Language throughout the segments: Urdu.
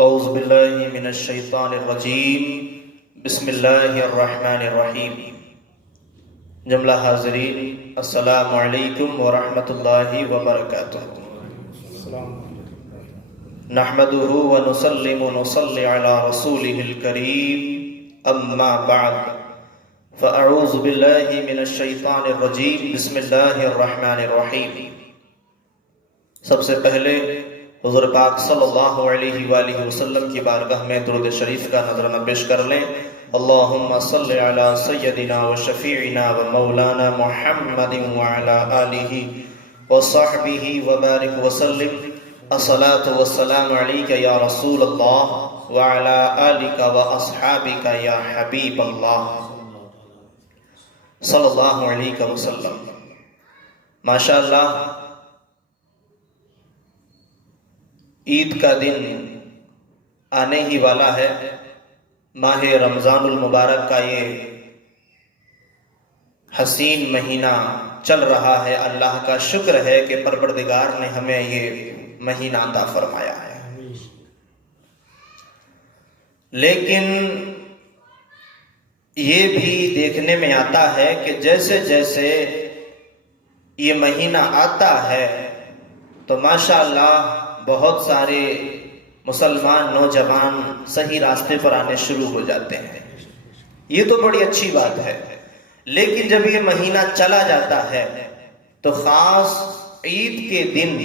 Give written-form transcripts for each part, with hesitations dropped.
اعوذ باللہ من الشیطان الرجیم بسم اللہ الرحمن الرحیم۔ جملہ حاضرین، السلام علیکم ورحمۃ اللہ وبرکاتہ۔ نحمدہ ونصلی ونصلی علی رسولہ الکریم، اما بعد فاعوذ باللہ من الشیطان الرجیم بسم اللہ الرحمن الرحیم۔ سب سے پہلے حضور پاک صلی اللہ علیہ وآلہ وسلم کی بارگاہ میں درود شریف کا نذرانہ پیش کر لیں۔ اللہم صلی علی سیدنا و شفیعنا و مولانا محمد وعلی آلہ وصحبہ وبارک وسلم۔ الصلاة والسلام علیک یا رسول اللہ وعلی آلک و اصحابک یا حبیب اللہ صلی اللہ علیہ وسلم۔ ماشاءاللہ، عید کا دن آنے ہی والا ہے۔ ماہ رمضان المبارک کا یہ حسین مہینہ چل رہا ہے۔ اللہ کا شکر ہے کہ پروردگار نے ہمیں یہ مہینہ عطا فرمایا ہے۔ لیکن یہ بھی دیکھنے میں آتا ہے کہ جیسے جیسے یہ مہینہ آتا ہے تو ماشاءاللہ بہت سارے مسلمان نوجوان صحیح راستے پر آنے شروع ہو جاتے ہیں۔ یہ تو بڑی اچھی بات ہے، لیکن جب یہ مہینہ چلا جاتا ہے تو خاص عید کے دن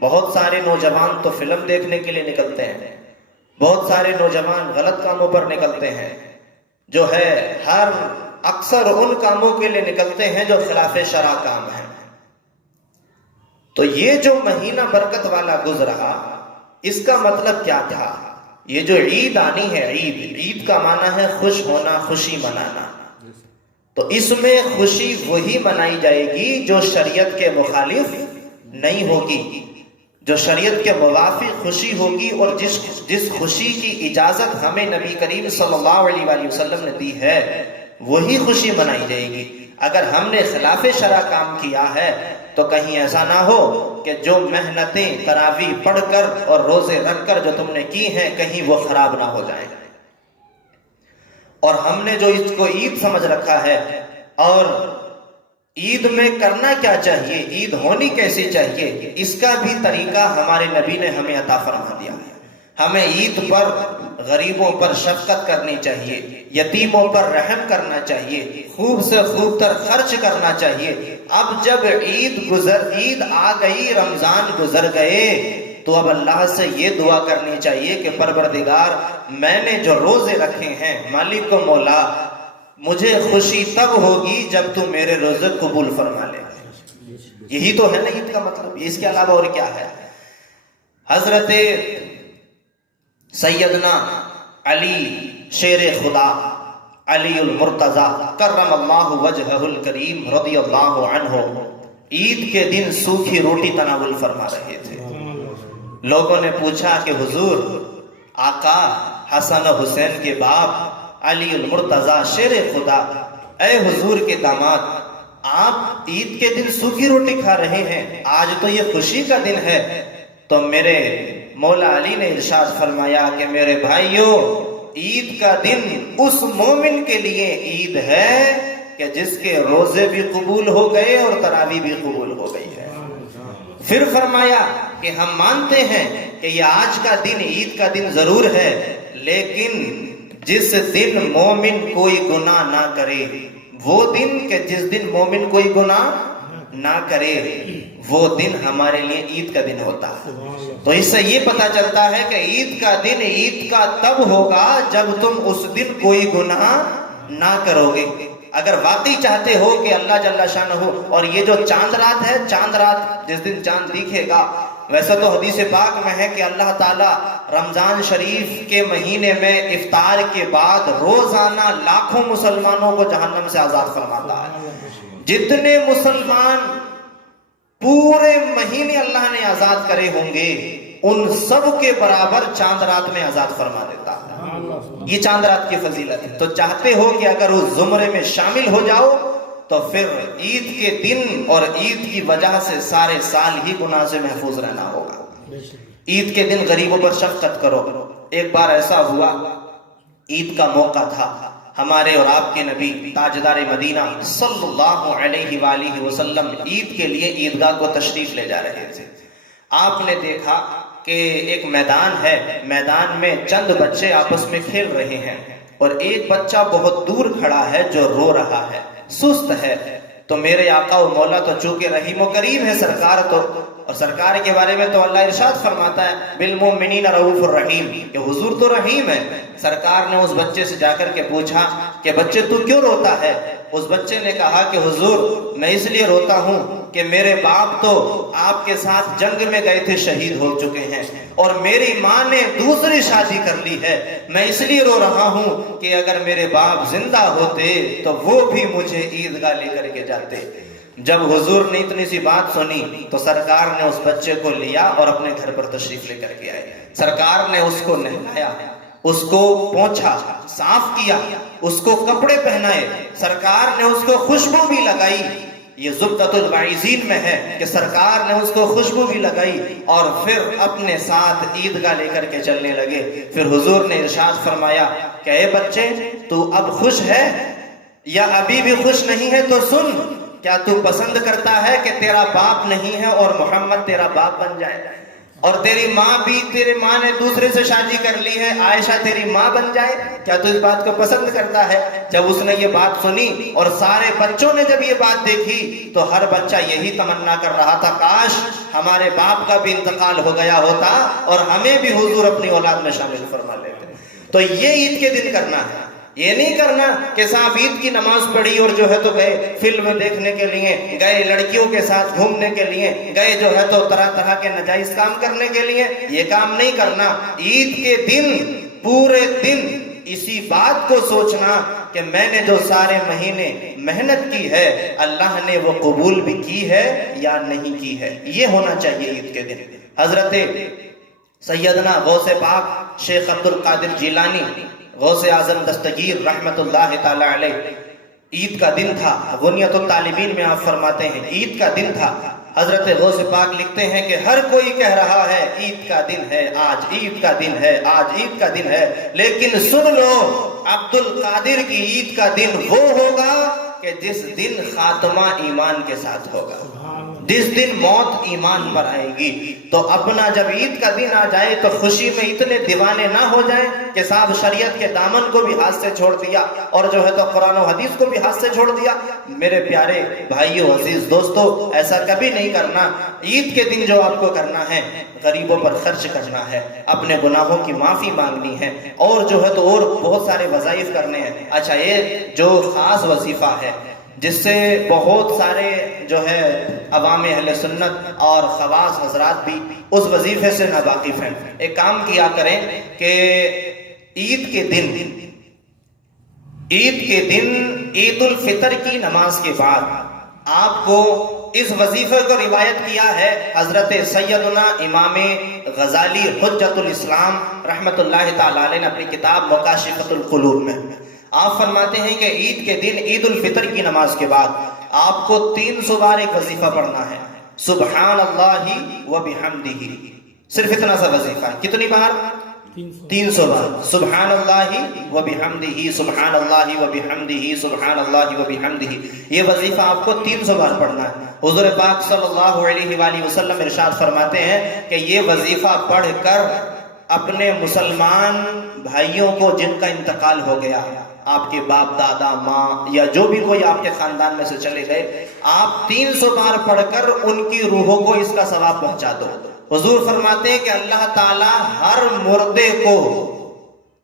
بہت سارے نوجوان تو فلم دیکھنے کے لیے نکلتے ہیں، بہت سارے نوجوان غلط کاموں پر نکلتے ہیں، جو ہے اکثر ان کاموں کے لیے نکلتے ہیں جو خلاف شرع کام ہیں۔ تو یہ جو مہینہ برکت والا گزرا، اس کا مطلب کیا تھا؟ یہ جو عید آنی ہے، عید کا معنی ہے خوش ہونا، خوشی منانا۔ تو اس میں خوشی وہی منائی جائے گی جو شریعت کے مخالف نہیں ہوگی، جو شریعت کے موافق خوشی ہوگی، اور جس خوشی کی اجازت ہمیں نبی کریم صلی اللہ علیہ وآلہ وسلم نے دی ہے وہی خوشی منائی جائے گی۔ اگر ہم نے خلاف شرع کام کیا ہے تو کہیں ایسا نہ ہو کہ جو محنتیں تراویح پڑھ کر اور روزے رکھ کر جو تم نے کی ہیں کہیں وہ خراب نہ ہو جائیں۔ اور ہم نے جو اس کو عید سمجھ رکھا ہے، اور عید میں کرنا کیا چاہیے، عید ہونی کیسی چاہیے، اس کا بھی طریقہ ہمارے نبی نے ہمیں عطا فرما دیا ہے۔ ہمیں عید پر غریبوں پر شفقت کرنی چاہیے، یتیموں پر رحم کرنا چاہیے، خوب سے خوب تر خرچ کرنا چاہیے۔ اب جب عید آ گئی، رمضان گزر گئے، تو اب اللہ سے یہ دعا کرنی چاہیے کہ پروردگار، میں نے جو روزے رکھے ہیں، مالک و مولا، مجھے خوشی تب ہوگی جب تو میرے روزے قبول فرما لے۔ یہی تو ہے نا عید کا مطلب، اس کے علاوہ اور کیا ہے؟ حضرت سیدنا علی شیر خدا، علی المرتضی کرم اللہ وجہہ الکریم رضی اللہ عنہ، عید کے دن سوکھی روٹی تناول فرما رہے تھے۔ لوگوں نے پوچھا کہ حضور، آقا حسن و حسین کے باپ علی المرتضی شیر خدا، اے حضور کے داماد، آپ عید کے دن سوکھی روٹی کھا رہے ہیں، آج تو یہ خوشی کا دن ہے۔ تو میرے مولا علی نے ارشاد فرمایا کہ میرے بھائیوں، عید کا دن اس مومن کے لیے عید ہے کہ جس کے روزے بھی قبول ہو گئے اور تراویح بھی قبول ہو گئی ہے۔ پھر فرمایا کہ ہم مانتے ہیں کہ یہ آج کا دن عید کا دن ضرور ہے، لیکن جس دن مومن کوئی گناہ نہ کرے، وہ دن کہ جس دن مومن کوئی گناہ نہ کرے، وہ دن ہمارے لیے عید کا دن ہوتا ہے۔ تو اس سے یہ پتا چلتا ہے کہ عید کا دن عید کا تب ہوگا جب تم اس دن کوئی گناہ نہ کرو گے۔ اگر واقعی چاہتے ہو کہ اللہ جل شانہ ہو، اور یہ جو چاند رات ہے، چاند رات جس دن چاند دیکھے گا، ویسے تو حدیث پاک میں ہے کہ اللہ تعالیٰ رمضان شریف کے مہینے میں افطار کے بعد روزانہ لاکھوں مسلمانوں کو جہنم سے آزاد فرماتا ہے۔ جتنے مسلمان پورے مہینے اللہ نے آزاد کرے ہوں گے، ان سب کے برابر چاند رات میں آزاد فرما دیتا ہے۔ یہ چاند رات کی فضیلت ہے۔ تو چاہتے ہو کہ اگر اس زمرے میں شامل ہو جاؤ تو پھر عید کے دن اور عید کی وجہ سے سارے سال ہی گناہ سے محفوظ رہنا ہوگا۔ عید کے دن غریبوں پر شفقت کرو۔ ایک بار ایسا ہوا، عید کا موقع تھا، ہمارے اور آپ کے نبی تاجدار مدینہ صلی اللہ علیہ وآلہ وسلم عید کے لیے عیدگاہ کو تشریف لے جا رہے تھے۔ آپ نے دیکھا کہ ایک میدان ہے، میدان میں چند بچے آپس میں کھیل رہے ہیں، اور ایک بچہ بہت دور کھڑا ہے جو رو رہا ہے، سست ہے۔ تو میرے آقا و مولا تو چونکہ رحیم و کریم ہے سرکار، تو اور سرکار کے بارے میں تو اللہ ارشاد فرماتا ہے بالمؤمنین رؤوف الرحیم، کہ حضور تو رحیم ہے۔ سرکار نے اس بچے سے جا کر کے پوچھا کہ بچے تو کیوں روتا ہے؟ اس بچے نے کہا کہ حضور میں اس لیے روتا ہوں کہ میرے باپ تو آپ کے ساتھ جنگ میں گئے تھے، شہید ہو چکے ہیں، اور میری ماں نے دوسری شادی کر لی ہے۔ میں اس لیے رو رہا ہوں کہ اگر میرے باپ زندہ ہوتے تو وہ بھی مجھے عیدگاہ لے کر کے جاتے۔ جب حضور نے اتنی سی بات سنی تو سرکار نے اس بچے کو لیا اور اپنے گھر پر تشریف لے کر کے آئے۔ سرکار نے اس کو نہلایا، اس کو پوچھا، صاف کیا، اس کو کپڑے پہنائے، سرکار نے اس کو خوشبو بھی لگائی۔ یہ زبدۃ الواعظین میں ہے کہ سرکار نے اس کو خوشبو بھی لگائی اور پھر اپنے ساتھ عیدگاہ لے کر کے چلنے لگے۔ پھر حضور نے ارشاد فرمایا کہ اے بچے تو اب خوش ہے یا ابھی بھی خوش نہیں ہے؟ تو سن، کیا تو پسند کرتا ہے کہ تیرا باپ نہیں ہے اور محمد تیرا باپ بن جائے، اور تیری ماں نے دوسرے سے شادی کر لی ہے، عائشہ تیری ماں بن جائے؟ کیا تو اس بات کو پسند کرتا ہے؟ جب اس نے یہ بات سنی اور سارے بچوں نے جب یہ بات دیکھی تو ہر بچہ یہی تمنا کر رہا تھا کاش ہمارے باپ کا بھی انتقال ہو گیا ہوتا اور ہمیں بھی حضور اپنی اولاد میں شامل فرما لیتے۔ تو یہ عید کے دن کرنا ہے، یہ نہیں کرنا کہ صاحب عید کی نماز پڑھی اور جو ہے تو گئے فلم دیکھنے کے لیے، گئے لڑکیوں کے ساتھ گھومنے کے لیے، گئے جو ہے تو طرح طرح کے ناجائز کام کرنے کے لیے۔ یہ کام نہیں کرنا۔ عید کے دن پورے دن اسی بات کو سوچنا کہ میں نے جو سارے مہینے محنت کی ہے اللہ نے وہ قبول بھی کی ہے یا نہیں کی ہے، یہ ہونا چاہیے عید کے دن۔ حضرت سیدنا غوث پاک شیخ عبد القادر جیلانی غوث اعظم دستگیر رحمت اللہ تعالی علیہ، عید کا دن تھا، غنیت الطالبین میں آپ فرماتے ہیں عید کا دن تھا۔ حضرت غوث پاک لکھتے ہیں کہ ہر کوئی کہہ رہا ہے عید کا دن ہے، آج عید کا دن ہے، آج عید کا دن ہے، لیکن سن لو عبد القادر کی عید کا دن وہ ہوگا کہ جس دن خاتمہ ایمان کے ساتھ ہوگا، جس دن موت ایمان پر آئے گی۔ تو اپنا جب عید کا دن آ جائے تو خوشی میں اتنے دیوانے نہ ہو جائیں کہ صاحب شریعت کے دامن کو بھی ہاتھ سے چھوڑ دیا اور جو ہے تو قرآن و حدیث کو بھی ہاتھ سے چھوڑ دیا۔ میرے پیارے بھائیو عزیز دوستو، ایسا کبھی نہیں کرنا۔ عید کے دن جو آپ کو کرنا ہے غریبوں پر خرچ کرنا ہے، اپنے گناہوں کی معافی مانگنی ہے، اور جو ہے تو اور بہت سارے وظائف کرنے ہیں۔ اچھا، یہ جو خاص وظیفہ ہے جس سے بہت سارے جو ہے عوام اہل سنت اور خواص حضرات بھی اس وظیفے سے ناواقف ہیں، ایک کام کیا کریں کہ عید کے دن عید الفطر کی نماز کے بعد آپ کو اس وظیفے کو روایت کیا ہے حضرت سیدنا امام غزالی حجت الاسلام رحمت اللہ تعالی علیہ نے اپنی کتاب مکاشفۃ القلوب میں۔ آپ فرماتے ہیں کہ عید کے دن عید الفطر کی نماز کے بعد آپ کو 300 بار ایک وظیفہ پڑھنا ہے، سبحان اللہ و بحمدہ، صرف اتنا سا وظیفہ ہے۔ کتنی بار؟ 300 بار۔ سبحان اللہ و بحمدہ، سبحان اللہ و بحمدہ، سبحان اللہ و بحمدہ، یہ وظیفہ آپ کو 300 بار پڑھنا ہے۔ حضور پاک صلی اللہ علیہ وآلہ وسلم ارشاد فرماتے ہیں کہ یہ وظیفہ پڑھ کر اپنے مسلمان بھائیوں کو جن کا انتقال ہو گیا، آپ کے باپ دادا ماں یا جو بھی کوئی آپ کے خاندان میں سے چلے گئے، آپ 300 بار پڑھ کر ان کی روحوں کو اس کا ثواب پہنچا دو۔ حضور فرماتے ہیں کہ اللہ تعالیٰ ہر مردے کو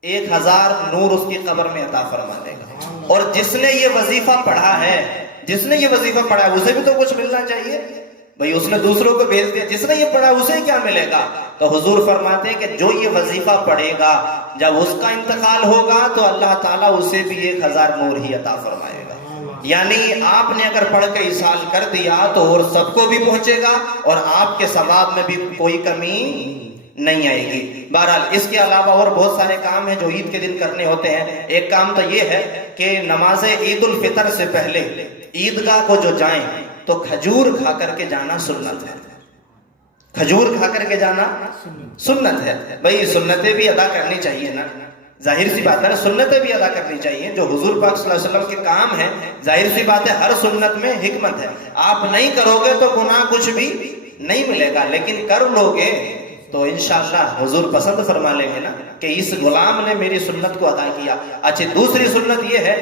1000 نور اس کی قبر میں عطا فرما دے گا، اور جس نے یہ وظیفہ پڑھا ہے اسے بھی تو کچھ ملنا چاہیے بھئی، اس نے دوسروں کو بھیج دیا، جس نے یہ پڑھا اسے کیا ملے گا؟ تو حضور فرماتے ہیں کہ جو یہ وظیفہ پڑھے گا جب اس کا انتقال ہوگا تو اللہ تعالیٰ اسے بھی 1000 نور ہی عطا فرمائے گا۔ یعنی آپ نے اگر پڑھ کے ایصال کر دیا تو اور سب کو بھی پہنچے گا اور آپ کے ثواب میں بھی کوئی کمی نہیں آئے گی۔ بہرحال اس کے علاوہ اور بہت سارے کام ہیں جو عید کے دن کرنے ہوتے ہیں۔ ایک کام تو یہ ہے کہ نماز عید الفطر سے پہلے عیدگاہ کو جو جائیں تو کھجور کھا کر کے جانا سنت ہے۔ کھجور کھا کر کے جانا سنت ہے. بھائی سنتیں بھی ادا کرنی چاہیے نا, ظاہر سی بات ہے نا, سنتیں بھی ادا کرنی چاہیے. جو حضور پاک صلی اللہ علیہ وسلم کے کام ہیں, ظاہر سی بات ہے ہر سنت میں حکمت ہے. آپ نہیں کرو گے تو گناہ کچھ بھی نہیں ملے گا, لیکن کر لو گے تو انشاءاللہ حضور پسند فرما لیں گے نا کہ اس غلام نے میری سنت کو ادا کیا. اچھا, دوسری سنت یہ ہے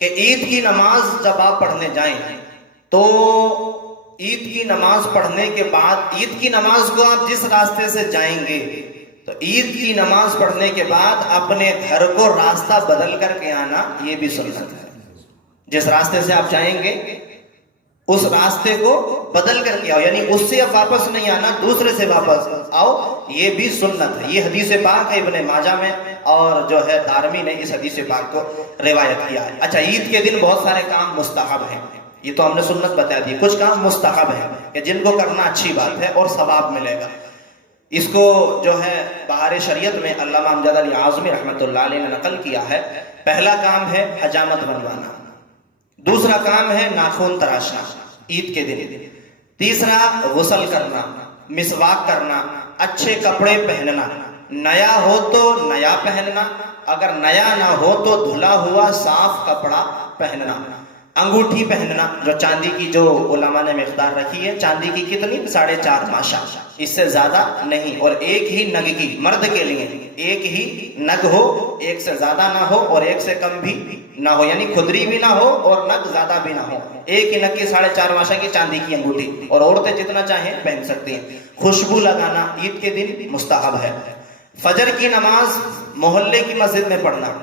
کہ عید کی نماز جب آپ پڑھنے جائیں تو عید کی نماز پڑھنے کے بعد, عید کی نماز کو آپ جس راستے سے جائیں گے تو عید کی نماز پڑھنے کے بعد اپنے گھر کو راستہ بدل کر کے آنا یہ بھی سنت ہے. جس راستے سے آپ جائیں گے اس راستے کو بدل کر کے آؤ, یعنی اس سے اب واپس نہیں آنا, دوسرے سے واپس آؤ, یہ بھی سنت ہے. یہ حدیث پاک ہے ابن ماجہ میں, اور جو ہے دارمی نے اس حدیث پاک کو روایت کیا ہے. اچھا, عید کے دن بہت سارے کام مستحب ہیں. یہ تو ہم نے سنت بتا دی. کچھ کام مستحب ہیں کہ جن کو کرنا اچھی بات ہے اور ثواب ملے گا. اس کو جو ہے بہار شریعت میں علامہ امجد علی اعظمی رحمۃ اللہ علیہ نے نقل کیا ہے. پہلا کام ہے حجامت بنوانا, دوسرا کام ہے ناخن تراشنا عید کے دن, تیسرا غسل کرنا, مسواک کرنا, اچھے کپڑے پہننا, نیا ہو تو نیا پہننا, اگر نیا نہ ہو تو دھلا ہوا صاف کپڑا پہننا, انگوٹھی پہننا جو چاندی کی, جو علماء نے مقدار رکھی ہے چاندی کی کتنی, 4.5 ماشا, اس سے زیادہ نہیں, اور ایک ہی نگ کی, مرد کے لیے ایک ہی نگ ہو, ایک سے زیادہ نہ ہو اور ایک سے کم بھی نہ ہو, یعنی کھدری بھی نہ ہو اور نگ زیادہ بھی نہ ہو, ایک ہی نگ کی 4.5 ماشا کی چاندی کی انگوٹھی, اور عورتیں جتنا چاہیں پہن سکتی ہیں. خوشبو لگانا عید کے دن مستحب ہے. فجر کی نماز محلے کی مسجد میں پڑھنا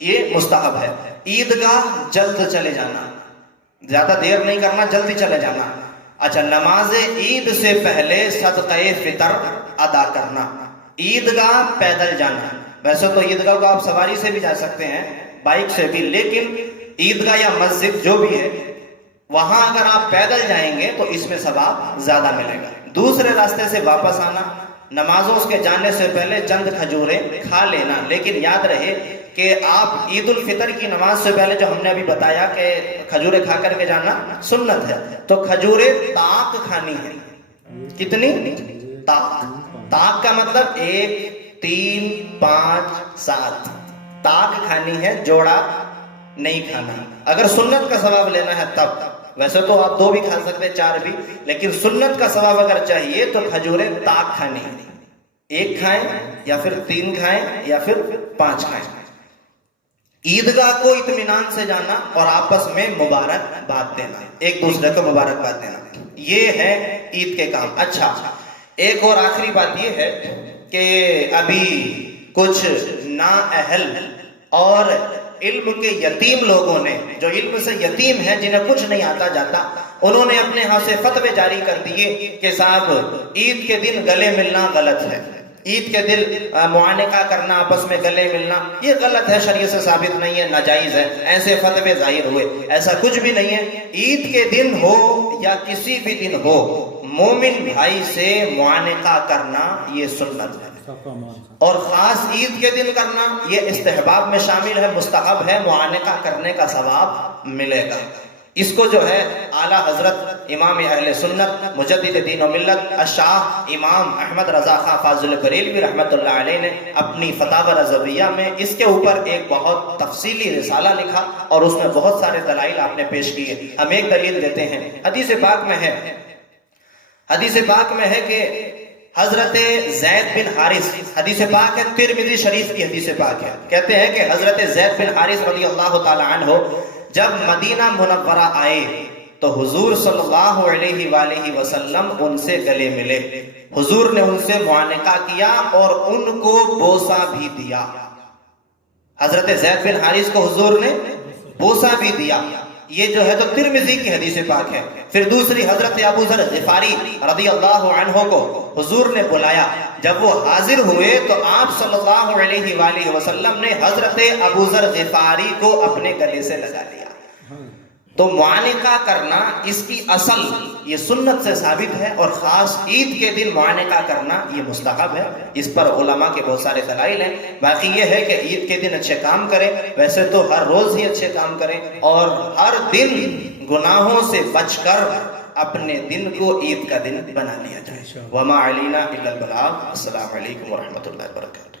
یہ مستحب ہے. عیدگاہ جلد چلے جانا, زیادہ دیر نہیں کرنا, جلدی چلے جانا. اچھا, نماز عید سے پہلے صدقہ فطر ادا کرنا. عیدگاہ پیدل جانا, ویسے تو عیدگاہ کو آپ سواری سے بھی جا سکتے ہیں, بائک سے بھی, لیکن عیدگاہ یا مسجد جو بھی ہے وہاں اگر آپ پیدل جائیں گے تو اس میں ثواب زیادہ ملے گا. دوسرے راستے سے واپس آنا, نمازوں کے جانے سے پہلے چند کھجوریں کھا لینا, لیکن یاد رہے کہ آپ عید الفطر کی نماز سے پہلے جو ہم نے ابھی بتایا کہ کھجوریں کھا کر کے جانا سنت ہے, تو کھجوریں طاق کھانی ہے. کتنی طاق؟ طاق کا مطلب 1 3 5 7 طاق کھانی ہے, جوڑا نہیں کھانا. اگر سنت کا ثواب لینا ہے تب, ویسے تو آپ 2 بھی کھا سکتے, 4 بھی, لیکن سنت کا ثواب اگر چاہیے تو کھجوریں طاق کھانی ہے. 1 کھائیں یا پھر 3 کھائیں یا پھر 5 کھائیں. عیدگاہ کو اطمینان سے جانا اور آپس میں مبارکباد دینا, ایک دوسرے کو مبارکباد دینا, یہ ہے عید کے کام. اچھا, ایک اور آخری بات یہ ہے کہ ابھی کچھ نااہل اور علم کے یتیم لوگوں نے, جو علم سے یتیم ہیں, جنہیں کچھ نہیں آتا جاتا, انہوں نے اپنے ہاں سے فتوے جاری کر دیے کہ صاحب عید کے دن گلے ملنا غلط ہے, عید کے دن معانقہ کرنا, آپس میں گلے ملنا, یہ غلط ہے, شریعت سے ثابت نہیں ہے, ناجائز ہے. ایسے فتوے ظاہر ہوئے, ایسا کچھ بھی نہیں ہے. عید کے دن ہو یا کسی بھی دن ہو, مومن بھائی سے معانقہ کرنا یہ سنت ہے, اور خاص عید کے دن کرنا یہ استحباب میں شامل ہے, مستحب ہے, معانقہ کرنے کا ثواب ملے گا. اس کو جو ہے اعلیٰ حضرت امام اہل سنت مجدد دین و ملت الشاہ امام احمد رضا خان فاضل بریلوی رحمۃ اللہ علیہ نے اپنی فتاوی رضویہ میں اس کے اوپر ایک بہت تفصیلی رسالہ لکھا, اور اس میں بہت سارے دلائل آپ نے پیش کیے. ہم ایک دلیل دیتے ہیں, حدیث پاک میں ہے, حدیث پاک میں ہے کہ حضرت زید بن حارث, حدیث پاک ہے ترمذی شریف کی حدیث پاک ہے, کہتے ہیں کہ حضرت زید بن حارث رضی اللہ تعالی عنہ جب مدینہ منورہ آئے تو حضور صلی اللہ علیہ وآلہ وسلم ان سے گلے ملے, حضور نے ان سے معانقہ کیا اور ان کو بوسہ بھی دیا. حضرت زید بن حارث کو حضور نے بوسہ بھی دیا. یہ جو ہے تو ترمذی کی حدیث پاک ہے. پھر دوسری حضرت ابو ذر غفاری رضی اللہ عنہ کو حضور نے بلایا, جب وہ حاضر ہوئے تو آپ صلی اللہ علیہ وآلہ وسلم نے حضرت ابو ذر غفاری کو اپنے گلے سے لگا لیا. تو معانقہ کرنا اس کی اصل یہ سنت سے ثابت ہے, اور خاص عید کے دن معانقہ کرنا یہ مستحب ہے. اس پر علماء کے بہت سارے دلائل ہیں. باقی یہ ہے کہ عید کے دن اچھے کام کریں, ویسے تو ہر روز ہی اچھے کام کریں, اور ہر دن گناہوں سے بچ کر اپنے دن کو عید کا دن بنا لیا جائے. وما علینا الا البلاغ. السلام علیکم ورحمۃ اللہ وبرکاتہ.